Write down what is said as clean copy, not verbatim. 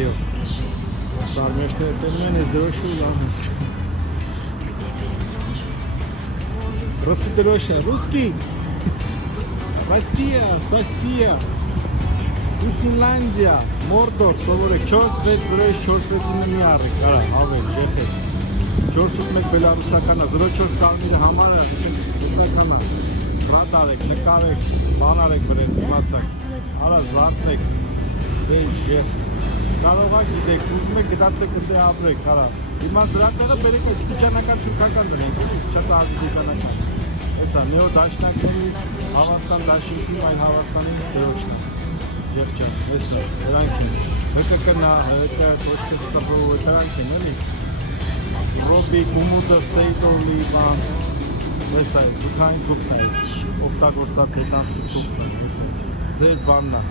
Այո։ Սարմեշտերը տենում են ես դրոշը լավնես։ Здравствуйте, русский? Россия, Россия, Ֆինլանդիա, Մորդոր, սովորեք 4-6-4-9 մի առեք, արա, ավել, եթեր 4-8-1 բելարուսականա, 0-4 կարմիրը համարը, դեկականա, վատ արեք, նկարեք, բան արեք բրեն, իմացակ, արա, զանցեք, դեինչ, եվ կարողա գիտեք, ուզում եք գտացեք ըտե ապրեք, արա, հիմա դրատերը բերեք ստիճանական թուրքական դրենք, շատ ազգիկանական, էսա, նեոդաշնակների, Հավաստան դաշինքի, այն Հավաստանի դերոշնա Ջերջան, էսա, դրանք են, հկկնա, հկը, ոչկը ստապրովը դրանք են, էլի, Ռոբի, կումուդը, սեյդոլի, բան, էսա է, զուքային թուքն է, օգտագործած հետանցի թուքն է, ձեր բաննա